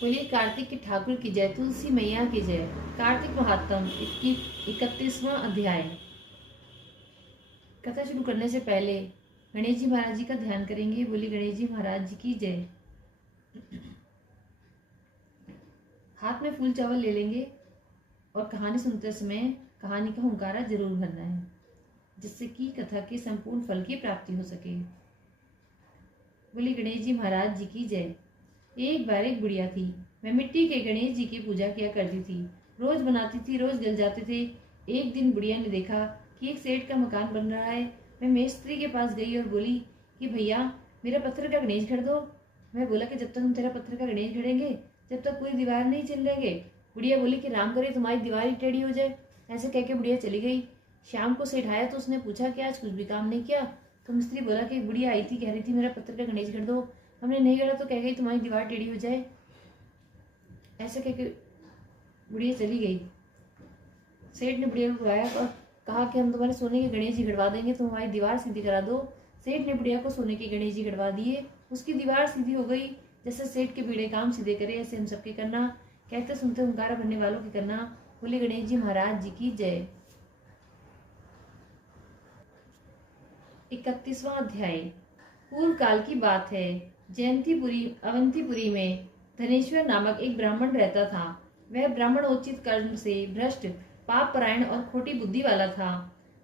बोलिए कार्तिक के ठाकुर की जय, तुलसी मैया की जय। कार्तिक महात्म 31वां अध्याय। कथा शुरू करने से पहले गणेश जी महाराज जी का ध्यान करेंगे। बोलिए गणेश जी महाराज जी की जय। हाथ में फूल चावल ले लेंगे और कहानी सुनते समय कहानी का हुंकारा जरूर भरना है, जिससे कि कथा के संपूर्ण फल की प्राप्ति हो सके। बोलिए गणेश जी महाराज जी की जय। एक बार एक बुढ़िया थी। वह मिट्टी के गणेश जी की पूजा किया करती थी। रोज बनाती थी, रोज गल जाते थे। एक दिन बुढ़िया ने देखा कि एक सेठ का मकान बन रहा है। वह मेस्त्री के पास गई और बोली कि भैया मेरा पत्थर का गणेश गढ़ दो। वह बोला कि जब तक हम तेरा पत्थर का गणेश गढ़ेंगे जब तक पूरी दीवार नहीं चिल्लेंगे। बुढ़िया बोली कि राम करे तुम्हारी दीवार ही टेढ़ी हो जाए। ऐसे कह के बुढ़िया चली गई। शाम को सेठ आया तो उसने पूछा कि आज कुछ भी काम नहीं किया। तो मिस्त्री बोला कि बुढ़िया आई थी, कह रही थी मेरा पत्थर का गणेश गढ़ दो। हमने नहीं गढ़ा तो कह गई तुम्हारी दीवार टेढ़ी हो जाए। ऐसे कह के बुढ़िया चली गई। सेठ ने बुढ़िया को बुलाया और कहा कि हम तुम्हारे सोने के गणेश जी गढ़वा देंगे, तुम हमारी दीवार सीधी करा दो। सेठ ने बुढ़िया को सोने के गणेश जी गढ़वा दिए। उसकी दीवार सीधी हो गई। जैसे सेठ के बीड़े काम सीधे करे ऐसे हम सबके करना। कहते सुनते हुंकारा भरने वालों की करना। बोले गणेश जी महाराज जी की जय। 31वां अध्याय। पूर्व काल की बात है। अवंतीपुरी में धनेश्वर नामक एक ब्राह्मण रहता था। वह ब्राह्मण उचित कर्म से भ्रष्ट, पाप परायण और खोटी बुद्धि वाला था।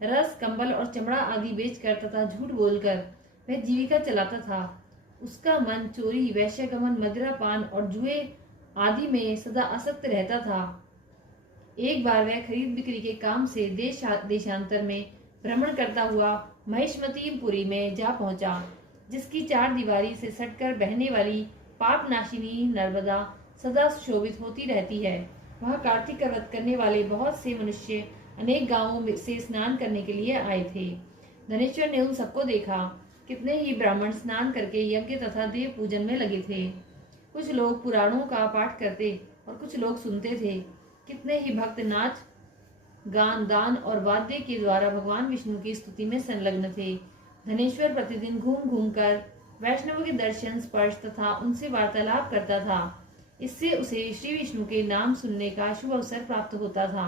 रस, कंबल और चमड़ा आदि बेचकर तथा झूठ बोलकर वह जीविका चलाता था। उसका मन चोरी, वैश्यगमन, मदिरा पान और जुए आदि में सदा आसक्त रहता था। एक बार वह खरीद बिक्री के काम से देशांतर में भ्रमण करता हुआ महिष्मतीपुरी में जा पहुंचा, जिसकी चार दीवारी से सटकर बहने वाली पाप नाशिनी नर्मदा सदा सुशोभित होती रहती है। वहां कार्तिक का व्रत करने वाले बहुत से मनुष्य अनेक गांवों से स्नान करने के लिए आए थे। धनेश्वर ने उन सबको देखा। कितने ही ब्राह्मण स्नान करके यज्ञ तथा देव पूजन में लगे थे। कुछ लोग पुराणों का पाठ करते और कुछ लोग सुनते थे। कितने ही भक्त नाच, गान, दान और वाद्य के द्वारा भगवान विष्णु की स्तुति में संलग्न थे। धनेश्वर प्रतिदिन घूम घूम कर वैष्णव के दर्शन, स्पर्श तथा उनसे वार्तालाप करता था। इससे उसे श्री विष्णु के नाम सुनने का शुभ अवसर प्राप्त होता था।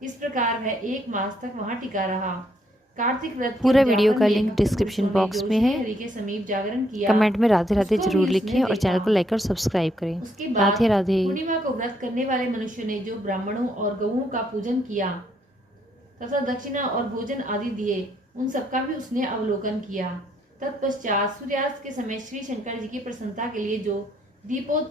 इस प्रकार वह 1 मास तक वहां टिका रहा। कार्तिक व्रत पूरा वीडियो का लिंक डिस्क्रिप्शन बॉक्स में है। हरि के समीप जागरण किया। कमेंट में राधे राधे उसको जरूर भी उसने लिखें और देखा। चैनल को लाइक और सब्सक्राइब करें। उसके बाद राधे राधे। पूर्णिमा को व्रत करने वाले मनुष्य ने जो ब्राह्मणों और गौओं का पूजन किया तथा दक्षिणा और भोजन आदि दिए, उन सबका भी उसने अवलोकन किया। तत्पश्चात सूर्यास्त के समय श्री शंकर जी की प्रसन्नता के लिए जो दीपोत्सव